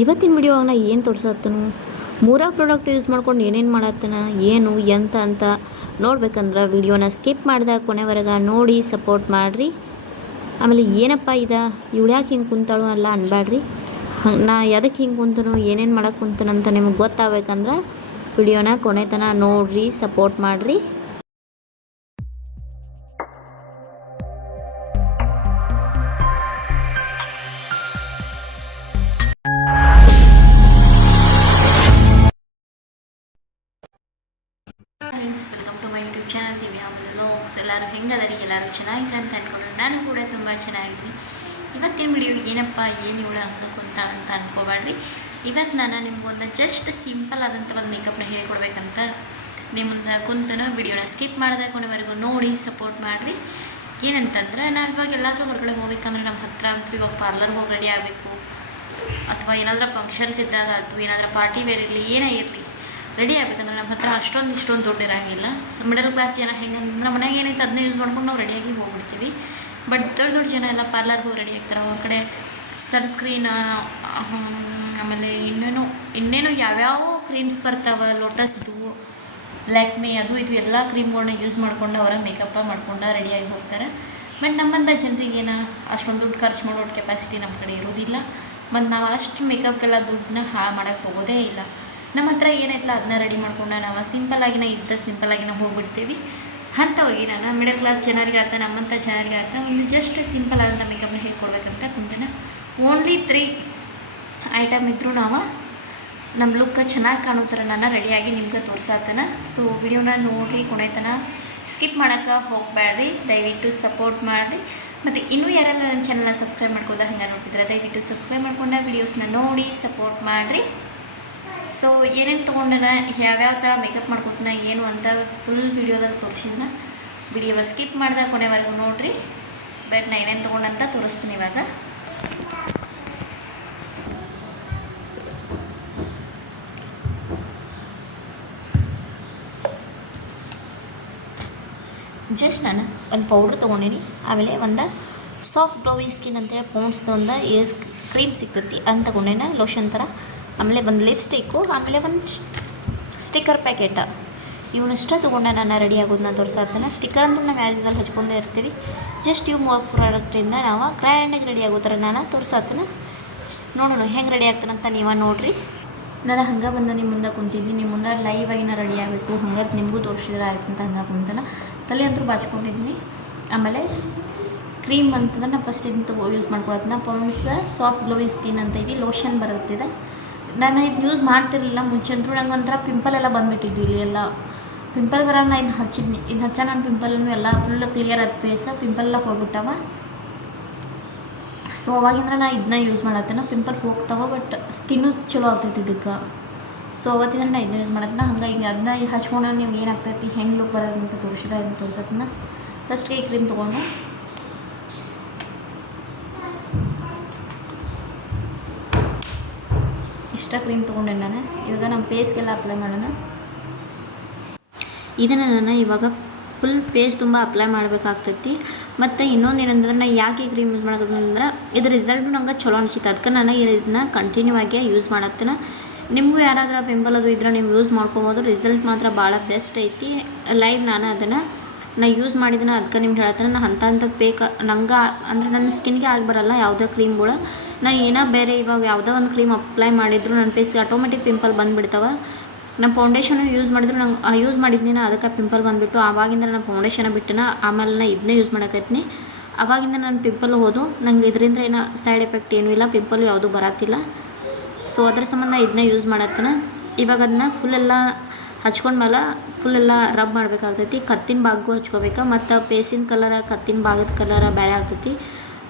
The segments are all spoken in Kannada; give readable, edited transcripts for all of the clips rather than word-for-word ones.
ಇವತ್ತಿನ ವಿಡಿಯೋ ಒಳಗೆ ಏನು ತೋರಿಸತ್ತನು ಮೂರ ಪ್ರಾಡಕ್ಟ್ ಯೂಸ್ ಮಾಡ್ಕೊಂಡು ಏನೇನು ಮಾಡತ್ತನ ಏನು ಎಂತ ಅಂತ ನೋಡ್ಬೇಕಂದ್ರೆ ವಿಡಿಯೋನ ಸ್ಕಿಪ್ ಮಾಡಿದ ಕೊನೆವರೆಗೆ ನೋಡಿ ಸಪೋರ್ಟ್ ಮಾಡಿರಿ. ಆಮೇಲೆ ಏನಪ್ಪ ಇವಳು ಯಾಕೆ ಹಿಂಗೆ ಕುಂತಾಳು ಅಲ್ಲ ಅನ್ಬೇಡ್ರಿ. ನಾ ಎದಕ್ಕೆ ಹಿಂಗೆ ಕುಂತನು ಏನೇನು ಮಾಡಕ್ಕೆ ಕುಂತನಂತ ನಿಮಗೆ ಗೊತ್ತಾಗಬೇಕಂದ್ರೆ ವಿಡಿಯೋನ ಕೊನೆ ತನಕ ನೋಡಿರಿ, ಸಪೋರ್ಟ್ ಮಾಡಿರಿ. Friends, welcome to my YouTube channel Divya vlogs. ಎಲ್ಲರೂ ಹೆಂಗದರಿ? ಎಲ್ಲರೂ ಚೆನ್ನಾಗಿದ್ರೆ ಅಂತ ಅಂದ್ಕೊಂಡು ನಾನು ಕೂಡ ತುಂಬ ಚೆನ್ನಾಗಿದ್ದೀನಿ. ಇವತ್ತಿನ ವಿಡಿಯೋ ಏನಪ್ಪ ಏನು ಇವಳು ಹಂಗೆ ಕುಂತಾಳ ಅಂತ ಅನ್ಕೋಬೇಡ್ರಿ. ಇವತ್ತು ನಾನು ನಿಮ್ಗೊಂದು ಜಸ್ಟ್ ಸಿಂಪಲ್ ಆದಂಥ ಒಂದು ಮೇಕಪ್ನ ಹೇಳಿಕೊಡ್ಬೇಕಂತ ನಿಮ್ಮನ್ನ ಕುಂತನ ವಿಡಿಯೋನ ಸ್ಕಿಪ್ ಮಾಡಿದ ಕೊನೆವರೆಗೂ ನೋಡಿ ಸಪೋರ್ಟ್ ಮಾಡಿರಿ. ಏನಂತಂದ್ರೆ ನಾವು ಇವಾಗ ಎಲ್ಲಾದರೂ ಹೊರಗಡೆ ಹೋಗ್ಬೇಕಂದ್ರೆ ನಮ್ಮ ಹತ್ರ ಅಂತೂ ಇವಾಗ ಪಾರ್ಲರ್ಗೆ ಹೋಗಿ ರೆಡಿ ಆಗಬೇಕು, ಅಥವಾ ಏನಾದರೂ ಫಂಕ್ಷನ್ಸ್ ಇದ್ದಾಗ ಅಥವಾ ಏನಾದರೂ ಪಾರ್ಟಿ ವೇರ್ ಇರಲಿ ಏನೇ ಇರಲಿ ರೆಡಿ ಆಗಬೇಕಂದ್ರೆ ನಮ್ಮ ಹತ್ರ ಇಷ್ಟೊಂದು ದುಡ್ಡು ಇರೋಂಗಿಲ್ಲ. ಮಿಡಲ್ ಕ್ಲಾಸ್ ಜನ ಹೆಂಗಂದ್ರೆ ನಮ್ಮ ಮನೆಗೆ ಏನೈತೆ ಅದನ್ನ ಯೂಸ್ ಮಾಡ್ಕೊಂಡು ನಾವು ರೆಡಿಯಾಗಿ ಹೋಗ್ಬಿಡ್ತೀವಿ. ಬಟ್ ದೊಡ್ಡ ಜನ ಎಲ್ಲ ಪಾರ್ಲರ್ಗೆ ಹೋಗಿ ರೆಡಿ ಆಗ್ತಾರೆ. ಅವ್ರ ಕಡೆ ಸನ್ಸ್ಕ್ರೀನ್, ಆಮೇಲೆ ಇನ್ನೇನು ಯಾವ್ಯಾವ ಕ್ರೀಮ್ಸ್ ಬರ್ತಾವೆ, ಲೋಟಸ್ದು, ಲ್ಯಾಕ್ಮೆ, ಅದು ಇದು ಎಲ್ಲ ಕ್ರೀಮ್ಗಳನ್ನ ಯೂಸ್ ಮಾಡ್ಕೊಂಡು ಅವರ ಮೇಕಪ್ಪ ಮಾಡ್ಕೊಂಡು ರೆಡಿಯಾಗಿ ಹೋಗ್ತಾರೆ. ಬಟ್ ನಮ್ಮಂಥ ಜನರಿಗೇನು ಅಷ್ಟೊಂದು ದುಡ್ಡು ಖರ್ಚು ಮಾಡೋ ಕೆಪಾಸಿಟಿ ನಮ್ಮ ಕಡೆ ಇರೋದಿಲ್ಲ. ಮತ್ತು ನಾವು ಅಷ್ಟು ಮೇಕಪ್ಗೆಲ್ಲ ದುಡ್ಡನ್ನ ಹಾಳು ಮಾಡೋಕ್ಕೆ ಹೋಗೋದೇ ಇಲ್ಲ. ನಮ್ಮ ಹತ್ರ ಏನೈತಲ್ಲ ಅದನ್ನ ರೆಡಿ ಮಾಡ್ಕೊಂಡು ನಾವು ಸಿಂಪಲ್ಲಾಗಿ ಹೋಗ್ಬಿಡ್ತೀವಿ. ಅಂಥವ್ರಿಗೆ ನಾನು ಮಿಡಲ್ ಕ್ಲಾಸ್ ಜನರಿಗೆ ಆತ ನಮ್ಮಂಥ ಜನರಿಗೆ ಆತ ಒಂದು ಜಸ್ಟ್ ಸಿಂಪಲ್ ಆದಂಥ ಮೇಕಪ್ನ ಹೇಳ್ಕೊಡ್ಬೇಕಂತ ಕುಂತೇನೆ. ಓನ್ಲಿ 3 ಐಟಮ್ ಇದ್ದರೂ ನಾವು ನಮ್ಮ ಲುಕ್ಕ ಚೆನ್ನಾಗಿ ಕಾಣೋ ಥರ ನಾನು ರೆಡಿಯಾಗಿ ನಿಮ್ಗೆ ತೋರ್ಸಾತನ. ಸೊ ವಿಡಿಯೋನ ನೋಡಿರಿ, ಕೊನೆತನ ಸ್ಕಿಪ್ ಮಾಡೋಕ್ಕೆ ಹೋಗಬೇಡ್ರಿ. ದಯವಿಟ್ಟು ಸಪೋರ್ಟ್ ಮಾಡಿರಿ. ಮತ್ತು ಇನ್ನೂ ಯಾರೆಲ್ಲ ನನ್ನ ಚಾನಲ್ನ ಸಬ್ಸ್ಕ್ರೈಬ್ ಮಾಡ್ಕೊಳ್ದೆ ಹಂಗೆ ನೋಡ್ತಿದ್ರೆ ದಯವಿಟ್ಟು ಸಬ್ಸ್ಕ್ರೈಬ್ ಮಾಡ್ಕೊಂಡು ವಿಡಿಯೋಸ್ನ ನೋಡಿ ಸಪೋರ್ಟ್ ಮಾಡಿರಿ. ಸೊ ಏನೇನು ತೊಗೊಂಡನ, ಯಾವ್ಯಾವ ಥರ ಮೇಕಪ್ ಮಾಡ್ಕೊತಾನ ಏನು ಅಂತ ಫುಲ್ ವಿಡಿಯೋದಾಗ ತೋರಿಸಿದ್ನ. ವಿಡಿಯೋ ಸ್ಕಿಪ್ ಮಾಡಿದಾಗ ಕೊನೆವರೆಗೂ ನೋಡಿರಿ. ಬಟ್ ನಾನು ಏನೇನು ತೊಗೊಂಡಂತ ತೋರಿಸ್ತೀನಿ ಇವಾಗ. ಜಸ್ಟ್ ನಾನು ಒಂದು ಪೌಡ್ರ್ ತೊಗೊಂಡಿನಿ. ಆಮೇಲೆ ಒಂದು ಸಾಫ್ಟ್ ಗ್ಲೋವಿ ಸ್ಕಿನ್ ಅಂತೇಳಿ ಪೌಂಡ್ಸ್ದು ಒಂದು ಕ್ರೀಮ್ ಸಿಗ್ತೈತಿ ಅಂತ ತೊಗೊಂಡೇನ, ಲೋಷನ್ ಥರ. ಆಮೇಲೆ ಒಂದು ಲಿಪ್ಸ್ಟಿಕ್ಕು, ಆಮೇಲೆ ಒಂದು ಸ್ಟಿಕ್ಕರ್ ಪ್ಯಾಕೆಟ. ಇವನಷ್ಟ ತೊಗೊಂಡೆ ನಾನು ರೆಡಿ ಆಗೋದನ್ನ ತೋರಿಸಾತನ. ಸ್ಟಿಕ್ಕರ್ ಅಂದ್ರೆ ನಾವು ಯೂಸ್ವಲ್ ಹಚ್ಕೊಂಡೇ ಇರ್ತೀವಿ. ಜಸ್ಟ್ ಇವು 3 ಪ್ರಾಡಕ್ಟಿಂದ ನಾವು ಗ್ರ್ಯಾಂಡಾಗಿ ರೆಡಿ ಆಗೋ ಥರ ನಾನು ತೋರಿಸಾತನ. ನೋಡೋಣ ಹೆಂಗೆ ರೆಡಿ ಆಗ್ತಾನಂತ ನೀವೇ ನೋಡಿರಿ. ನಾನು ಹಂಗೆ ಬಂದು ನಿಮ್ಮ ಮುಂದೆ ಕುಂತಿದ್ದೀನಿ. ನಿಮ್ಮ ಮುಂದೆ ಲೈವ್ ಆಗಿನ ರೆಡಿ ಆಗಬೇಕು, ಹಂಗೆ ನಿಮಗೂ ತೋರಿಸಿದ್ರೆ ಆಯ್ತು ಅಂತ ಹಂಗೆ ಕುಂತಾನ. ತಲೆ ಅಂತೂ ಬಾಚ್ಕೊಂಡಿದ್ದೀನಿ. ಆಮೇಲೆ ಕ್ರೀಮ್ ಅಂತಂದ್ರೆ ನಾನು ಫಸ್ಟ್ ಇದನ್ನ ಯೂಸ್ ಮಾಡ್ಕೊಳತ್ನ. ಪೌಂಡ್ಸ್ ಸಾಫ್ಟ್ ಗ್ಲೋವಿ ಸ್ಕಿನ್ ಅಂತ ಇದೆ, ಲೋಷನ್ ಬರುತ್ತಿದೆ. ನಾನು ಇದು ಯೂಸ್ ಮಾಡ್ತಿರಲಿಲ್ಲ ಮುಂಚೆ ಅಂತೂ. ನಂಗೆ ಒಂಥರ ಪಿಂಪಲ್ ಎಲ್ಲ ಬಂದುಬಿಟ್ಟಿದ್ದು ಇಲ್ಲಿ ಎಲ್ಲ ಪಿಂಪಲ್ ಬರೋಣ. ನಾನು ಇದನ್ನ ಹಚ್ಚಿದ್ನಿ. ಇದು ಹಚ್ಚ ನನ್ನ ಪಿಂಪಲನ್ನು ಎಲ್ಲ ಫುಲ್ ಕ್ಲಿಯರ್ ಆದ ಫೇಸ್, ಪಿಂಪಲ್ ಹೋಗ್ಬಿಟ್ಟವ. ಸೊ ಅವಾಗಿಂದ್ರೆ ನಾನು ಇದನ್ನ ಯೂಸ್ ಮಾಡತ್ತೇನೆ. ಪಿಂಪಲ್ ಹೋಗ್ತಾವ, ಬಟ್ ಸ್ಕಿನ್ನು ಚಲೋ ಆಗ್ತೈತಿ ಇದಕ್ಕೆ. ಸೊ ಅವತ್ತಿಂದ್ರೆ ನಾನು ಇದನ್ನ ಯೂಸ್ ಮಾಡತ್ತನ. ಹಂಗೆ ಈಗ ಅದನ್ನ ಹಚ್ಕೊಂಡ್ರೆ ನೀವು ಏನಾಗ್ತೈತಿ, ಹೆಂಗೆ ಲುಕ್ ಬರೋದು ಅಂತ ಅದನ್ನು ತೋರಿಸತ್ತನ. ಫಸ್ಟ್ಗೆ ಈ ಕ್ರೀಮ್ ತೊಗೊಂಡು ಇಷ್ಟ ಕ್ರೀಮ್ ತೊಗೊಂಡೆ ನಾನು. ಇವಾಗ ನಮ್ಮ ಫೇಸ್ಗೆಲ್ಲ ಅಪ್ಲೈ ಮಾಡೋಣ. ಇದನ್ನು ನಾನು ಇವಾಗ ಫುಲ್ ಫೇಸ್ ತುಂಬ ಅಪ್ಲೈ ಮಾಡಬೇಕಾಗ್ತೈತಿ. ಮತ್ತು ಇನ್ನೊಂದು ಏನಂದ್ರೆ ನಾನು ಯಾಕೆ ಕ್ರೀಮ್ ಯೂಸ್ ಮಾಡೋದಂದ್ರೆ ಇದು ರಿಸಲ್ಟು ನಂಗೆ ಚಲೋ ಅನಿಸಿತ್ತು. ಅದಕ್ಕೆ ನಾನು ಇದನ್ನ ಕಂಟಿನ್ಯೂ ಆಗಿ ಯೂಸ್ ಮಾಡತ್ತೇನೆ. ನಿಮಗೂ ಯಾರಾದ್ರೂ ಪಿಂಪಲ್ ಅದು ಇದ್ರೆ ನೀವು ಯೂಸ್ ಮಾಡ್ಕೊಬೋದು. ರಿಸಲ್ಟ್ ಮಾತ್ರ ಭಾಳ ಬೆಸ್ಟ್ ಐತಿ. ಲೈವ್ ನಾನು ಯೂಸ್ ಮಾಡಿದ್ದೀನಿ, ಅದಕ್ಕೆ ನಿಮ್ಗೆ ಹೇಳ್ತೇನೆ. ನಾನು ಅಂಥದ್ದು ಬೇಕು ನಂಗೆ ಅಂದರೆ ನನ್ನ ಸ್ಕಿನ್ಗೆ ಆಗಿ ಬರೋಲ್ಲ ಯಾವುದೇ ಕ್ರೀಮ್ಗಳು. ನಾನು ಏನೋ ಬೇರೆ ಇವಾಗ ಯಾವುದೋ ಒಂದು ಕ್ರೀಮ್ ಅಪ್ಲೈ ಮಾಡಿದ್ರು ನನ್ನ ಫೇಸ್ಗೆ ಆಟೋಮೆಟಿಕ್ ಪಿಂಪಲ್ ಬಂದುಬಿಡ್ತಾವೆ. ನಾನು ಫೌಂಡೇಶನು ಯೂಸ್ ಮಾಡಿದ್ರು ನಂಗೆ ಯೂಸ್ ಮಾಡಿದ್ದೀನಿ, ಅದಕ್ಕೆ ಪಿಂಪಲ್ ಬಂದುಬಿಟ್ಟು ಆವಾಗಿಂದ ನಾನು ಫೌಂಡೇಶನ ಬಿಟ್ಟಿನ. ಆಮೇಲೆ ನಾನು ಇದನ್ನೇ ಯೂಸ್ ಮಾಡಕತ್ತೀನಿ. ಆವಾಗಿಂದ ನಾನು ಪಿಂಪಲ್ ಹೋದು. ನಂಗೆ ಇದರಿಂದ ಏನೋ ಸೈಡ್ ಎಫೆಕ್ಟ್ ಏನೂ ಇಲ್ಲ, ಪಿಂಪಲ್ ಯಾವುದೂ ಬರತ್ತಿಲ್ಲ. ಸೊ ಅದ್ರ ಸಂಬಂಧ ಇದನ್ನ ಯೂಸ್ ಮಾಡತ್ತೇನೆ. ಇವಾಗ ಅದನ್ನ ಫುಲ್ಲೆಲ್ಲ ಹಚ್ಕೊಂಡ್ಮೇಲೆ ಫುಲ್ಲೆಲ್ಲ ರಬ್ ಮಾಡಬೇಕಾಗ್ತೈತಿ. ಕತ್ತಿನ ಭಾಗಗೂ ಹಚ್ಕೋಬೇಕು. ಮತ್ತು ಫೇಸಿನ ಕಲರ ಕತ್ತಿನ ಭಾಗದ ಕಲರ ಬೇರೆ ಆಗ್ತೈತಿ.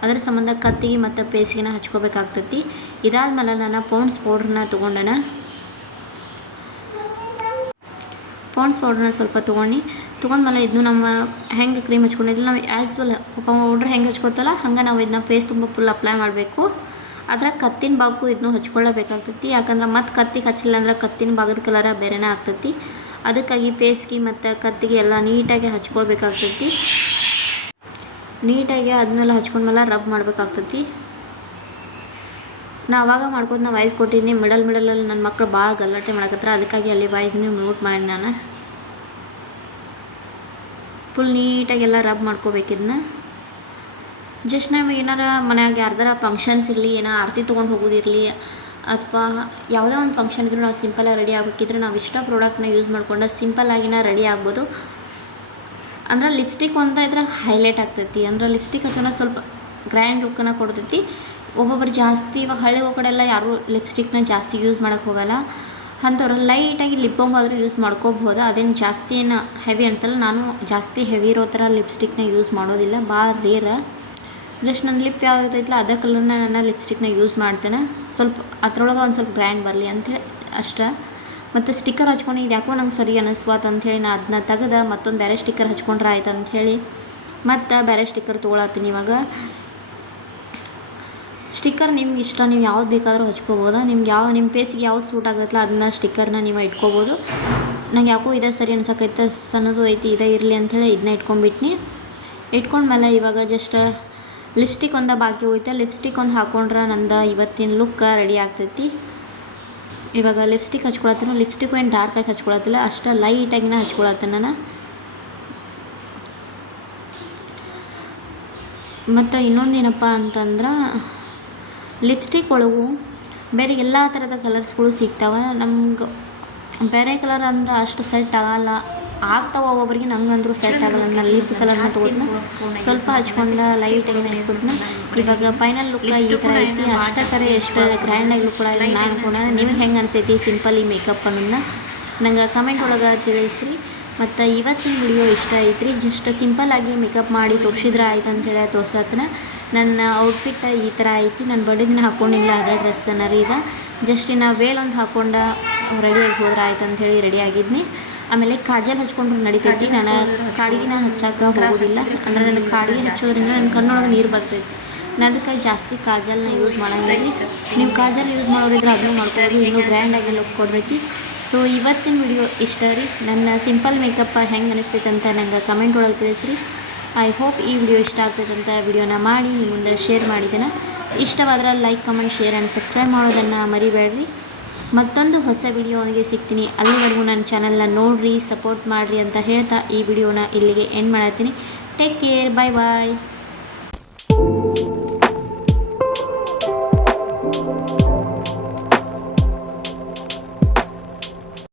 ಅದರ ಸಂಬಂಧ ಕತ್ತಿಗೆ ಮತ್ತು ಫೇಸಿಗೆ ಹಚ್ಕೋಬೇಕಾಗ್ತೈತಿ. ಇದಾದ್ಮೇಲೆ ನಾನು ಪೌಂಡ್ಸ್ ಪೌಡ್ರನ್ನ ತೊಗೊಂಡೇನ. ಪೌಂಡ್ಸ್ ಪೌಡ್ರನ್ನ ಸ್ವಲ್ಪ ತೊಗೊಂಡ್ಮೇಲೆ ಇದನ್ನು ನಮ್ಮ ಹೆಂಗೆ ಕ್ರೀಮ್ ಹಚ್ಕೊಂಡಿದ್ದಿಲ್ಲ ನಾವು ಯೂಸ್ವಲ್ ಪೌಡ್ರ್ ಹೆಂಗೆ ಹಚ್ಕೋತಲ್ಲ ಹಂಗೆ ನಾವು ಇದನ್ನ ಫೇಸ್ ತುಂಬ ಫುಲ್ ಅಪ್ಲೈ ಮಾಡಬೇಕು. ಅದ್ರ ಕತ್ತಿನ ಭಾಗಕ್ಕೂ ಇದನ್ನು ಹಚ್ಕೊಳ್ಳಬೇಕಾಗ್ತೈತಿ. ಯಾಕಂದ್ರೆ ಮತ್ತು ಕತ್ತಿಗೆ ಹಚ್ಚಲಿಲ್ಲ ಅಂದ್ರೆ ಕತ್ತಿನ ಭಾಗದ ಕಲರ ಬೇರೆನೇ ಆಗ್ತೈತಿ. ಅದಕ್ಕಾಗಿ ಫೇಸ್ಗೆ ಮತ್ತು ಕತ್ತಿಗೆ ಎಲ್ಲ ನೀಟಾಗಿ ಹಚ್ಕೊಳ್ಬೇಕಾಗ್ತೈತಿ. ನೀಟಾಗಿ ಅದನ್ನೆಲ್ಲ ಹಚ್ಕೊಂಡ್ಮೇಲೆ ರಬ್ ಮಾಡಬೇಕಾಗ್ತೈತಿ. ನಾ ಅವಾಗ ಮಾಡ್ಕೊಂಡು ನಾ ವಾಯ್ಸ್ ಕೊಟ್ಟಿದ್ದೀನಿ. ಮಿಡಲಲ್ಲಿ ನನ್ನ ಮಕ್ಕಳು ಭಾಳ ಗಲಾಟೆ ಮಾಡಕತ್ರ, ಅದಕ್ಕಾಗಿ ಅಲ್ಲಿ ವಾಯ್ಸ್ನ ಮ್ಯೂಟ್ ಮಾಡಿ ನಾನು ಫುಲ್ ನೀಟಾಗೆಲ್ಲ ರಬ್ ಮಾಡ್ಕೋಬೇಕಿದ್ನ. ಜಸ್ಟ್ ನಾವು ಏನಾರ ಮನ್ಯಾಗ ಯಾರ್ದಾರ ಫಂಕ್ಷನ್ಸ್ ಇರಲಿ, ಏನೋ ಆರತಿ ತೊಗೊಂಡು ಹೋಗೋದಿರಲಿ, ಅಥವಾ ಯಾವುದೋ ಒಂದು ಫಂಕ್ಷನ್ ಇದ್ರೂ ನಾವು ಸಿಂಪಲಾಗಿ ರೆಡಿ ಆಗಬೇಕಿದ್ರೆ ನಾವು ಇಷ್ಟ ಪ್ರಾಡಕ್ಟ್ನ ಯೂಸ್ ಮಾಡ್ಕೊಂಡು ಸಿಂಪಲ್ಲಾಗಿನ ರೆಡಿ ಆಗ್ಬೋದು. ಅಂದ್ರೆ ಲಿಪ್ಸ್ಟಿಕ್ ಅಂತ ಇದ್ರಾಗ ಹೈಲೈಟ್ ಆಗ್ತೈತಿ. ಅಂದ್ರೆ ಲಿಪ್ಸ್ಟಿಕ್ ಹಚ್ಚೋಣ ಸ್ವಲ್ಪ ಗ್ರ್ಯಾಂಡ್ ಲುಕ್ಕನ್ನು ಕೊಡ್ತೈತಿ. ಒಬ್ಬೊಬ್ಬರು ಜಾಸ್ತಿ ಇವಾಗ ಹಳ್ಳಿ ಕಡೆ ಎಲ್ಲ ಯಾರೂ ಲಿಪ್ಸ್ಟಿಕ್ನ ಜಾಸ್ತಿ ಯೂಸ್ ಮಾಡೋಕ್ಕೆ ಹೋಗಲ್ಲ. ಅಂಥವ್ರು ಲೈಟಾಗಿ ಲಿಪ್ ಬಾಮ್ ಆದರೂ ಯೂಸ್ ಮಾಡ್ಕೋಬೋದು. ಅದೇನು ಜಾಸ್ತಿ ಏನು ಹೆವಿ ಅನಿಸಲ್ಲ. ನಾನು ಜಾಸ್ತಿ ಹೆವಿ ಇರೋ ಥರ ಲಿಪ್ಸ್ಟಿಕ್ನ ಯೂಸ್ ಮಾಡೋದಿಲ್ಲ, ಭಾಳ ರೇರ. ಜಸ್ಟ್ ನನ್ನ ಲಿಪ್ ಯಾವುದೈತಲ್ಲ ಅದೇ ಕಲರ್ನ ನಾನು ಲಿಪ್ಸ್ಟಿಕ್ನ ಯೂಸ್ ಮಾಡ್ತೇನೆ, ಸ್ವಲ್ಪ ಅದ್ರೊಳಗೆ ಒಂದು ಸ್ವಲ್ಪ ಗ್ರ್ಯಾಂಡ್ ಬರಲಿ ಅಂಥೇಳಿ ಅಷ್ಟೇ. ಮತ್ತು ಸ್ಟಿಕ್ಕರ್ ಹಚ್ಕೊಂಡು ಇದು ಯಾಕೋ ನಂಗೆ ಸರಿ ಅನ್ನಿಸ್ವಾತು ಅಂಥೇಳಿ ನಾನು ಅದನ್ನ ತೆಗೆದು ಮತ್ತೊಂದು ಬೇರೆ ಸ್ಟಿಕ್ಕರ್ ಹಚ್ಕೊಂಡ್ರೆ ಆಯ್ತು ಅಂಥೇಳಿ ಮತ್ತು ಬೇರೆ ಸ್ಟಿಕ್ಕರ್ ತೊಗೊಳತ್ತೀನಿ. ಇವಾಗ ಸ್ಟಿಕ್ಕರ್ ನಿಮ್ಗೆ ಇಷ್ಟ, ನೀವು ಯಾವ್ದು ಬೇಕಾದರೂ ಹಚ್ಕೋಬೋದು. ನಿಮ್ಗೆ ನಿಮ್ಮ ಫೇಸಿಗೆ ಯಾವ್ದು ಸೂಟ್ ಆಗುತ್ತಲ್ಲ ಅದನ್ನ ಸ್ಟಿಕ್ಕರ್ನ ನೀವು ಇಟ್ಕೋಬೋದು. ನಂಗೆ ಯಾಕೋ ಇದೇ ಸರಿ ಅನ್ಸಕ್ಕೈತೆ, ಸಣ್ಣದು ಐತಿ, ಇದೇ ಇರಲಿ ಅಂಥೇಳಿ ಇದನ್ನ ಇಟ್ಕೊಂಡ್ಬಿಟ್ನಿ. ಇಟ್ಕೊಂಡ್ಮೇಲೆ ಇವಾಗ ಜಸ್ಟ್ ಲಿಪ್ಸ್ಟಿಕ್ ಒಂದು ಬಾಕಿ ಉಳಿತೆ. ಲಿಪ್ಸ್ಟಿಕ್ ಒಂದು ಹಾಕ್ಕೊಂಡ್ರೆ ನಂದು ಇವತ್ತಿನ ಲುಕ್ ರೆಡಿ ಆಗ್ತೈತಿ. ಇವಾಗ ಲಿಪ್ಸ್ಟಿಕ್ ಹಚ್ಕೊಳತ್ತೀನಿ. ಲಿಪ್ಸ್ಟಿಕ್ ಏನು ಡಾರ್ಕಾಗಿ ಹಚ್ಕೊಳತ್ತಿಲ್ಲ, ಅಷ್ಟೇ ಲೈಟಾಗಿನ ಹಚ್ಕೊಳತ್ತೀನಿ ನಾನು. ಮತ್ತು ಇನ್ನೊಂದೇನಪ್ಪ ಅಂತಂದ್ರೆ ಲಿಪ್ಸ್ಟಿಕ್ ಒಳಗೂ ಬೇರೆ ಎಲ್ಲ ಥರದ ಕಲರ್ಸ್ಗಳು ಸಿಗ್ತಾವೆ. ನಮ್ಗೆ ಬೇರೆ ಕಲರ್ ಅಂದ್ರೆ ಅಷ್ಟು ಸೆಟ್ ಆಗಲ್ಲ, ಆಗ್ತಾವೆ ಒಬ್ಬೊಬ್ರಿಗೆ, ನಂಗಂದ್ರೂ ಸೆಟ್ ಆಗಲ್ಲ. ನಾನು ಲಿಪ್ ಕಲರ್ನ ತೊಗೊಂಡು ಸ್ವಲ್ಪ ಹಚ್ಕೊಂಡು ಲೈಟಾಗಿ ಹಚ್ಕೊತೀನಿ. ಇವಾಗ ಫೈನಲ್ ಲುಕ್ ಈ ಥರ ಐತಿ. ಅಷ್ಟೇ ಕರೆ ಎಷ್ಟು ಗ್ರ್ಯಾಂಡಾಗಿ ಲುಕ್ ಕೊಡಲ್ಲ ನಾನು ಅನ್ಕೊಂಡೆ. ನಿಮಗೆ ಹೆಂಗೆ ಅನಿಸೈತಿ ಸಿಂಪಲ್ ಈ ಮೇಕಪ್ ಅನ್ನೋದನ್ನ ನಂಗೆ ಕಮೆಂಟ್ ಒಳಗೆ ತಿಳಿಸ್ರಿ. ಮತ್ತು ಇವತ್ತಿನ ವಿಡಿಯೋ ಇಷ್ಟ ಐತ್ರಿ. ಜಸ್ಟ್ ಸಿಂಪಲ್ಲಾಗಿ ಮೇಕಪ್ ಮಾಡಿ ತೋರಿಸಿದ್ರೆ ಆಯ್ತು ಅಂಥೇಳಿ ತೋರ್ಸತ್ತನ. ನನ್ನ ಔಟ್ಫಿಟ್ ಈ ಥರ ಐತಿ. ನಾನು ಬಡ್ಡಿ ದಿನ ಹಾಕ್ಕೊಂಡಿಲ್ಲ, ಅದೇ ಡ್ರೆಸ್ಸನ್ನ ರೀ ಈಗ. ಜಸ್ಟ್ ಇನ್ನು ವೇಲ್ ಒಂದು ಹಾಕ್ಕೊಂಡು ರೆಡಿಯಾಗಿ ಹೋದ್ರೆ ಆಯ್ತು ಅಂಥೇಳಿ ರೆಡಿ ಆಗಿದ್ನಿ. ಆಮೇಲೆ ಕಾಜಲ್ ಹಚ್ಕೊಂಡ್ರೆ ನಡಿತೈತಿ. ನಾನು ಕಾಡಿಗೆನ ಹಚ್ಚಕ್ಕೆ ಹೋಗೋದಿಲ್ಲ, ಅಂದರೆ ನನಗೆ ಕಾಡಿಗೆ ಹಚ್ಚೋದ್ರಿಂದ ನನ್ನ ಕಣ್ಣೊಳಗೆ ನೀರು ಬರ್ತೈತಿ. ನಾನು ಅದಕ್ಕಾಗಿ ಜಾಸ್ತಿ ಕಾಜಲ್ನ ಯೂಸ್ ಮಾಡೋಂಗಿಲ್ಲ. ನೀವು ಕಾಜಲ್ ಯೂಸ್ ಮಾಡೋರಿದ್ರೆ ಅದನ್ನು ಮಾಡ್ಬೋದು, ಇನ್ನೂ ಗ್ರ್ಯಾಂಡಾಗಿ ಲುಕ್ ಕೊಡ್ತೈತಿ. ಸೊ ಇವತ್ತಿನ ವಿಡಿಯೋ ಇಷ್ಟ ರೀ. ನನ್ನ ಸಿಂಪಲ್ ಮೇಕಪ್ ಹೆಂಗೆ ಅನಿಸ್ತೈತೆ ಅಂತ ನಂಗೆ ಕಮೆಂಟ್ ಒಳಗೆ ತಿಳಿಸ್ರಿ. ಐ ಹೋಪ್ ಈ ವಿಡಿಯೋ ಇಷ್ಟ ಆಗ್ತೈತೆ ಅಂತ ವಿಡಿಯೋನ ಮಾಡಿ ನಿಮ್ಮ ಮುಂದೆ ಶೇರ್ ಮಾಡಿದ್ದೇನೆ. ಇಷ್ಟವಾದ್ರೆ like, comment, share and subscribe ಮಾಡೋದನ್ನು ಮರಿಬೇಡ್ರಿ. ಮತ್ತೊಂದು ಹೊಸ ವಿಡಿಯೋನಿಗೆ ಸಿಗ್ತೀನಿ. ಅಲ್ಲಿವರೆಗೂ ನನ್ನ ಚಾನಲ್ನ ನೋಡಿರಿ, ಸಪೋರ್ಟ್ ಮಾಡಿರಿ ಅಂತ ಹೇಳ್ತಾ ಈ ವಿಡಿಯೋನ ಇಲ್ಲಿಗೆ ಎಂಡ್ ಮಾಡತ್ತೀನಿ. ಟೇಕ್ ಕೇರ್, ಬಾಯ್ ಬಾಯ್.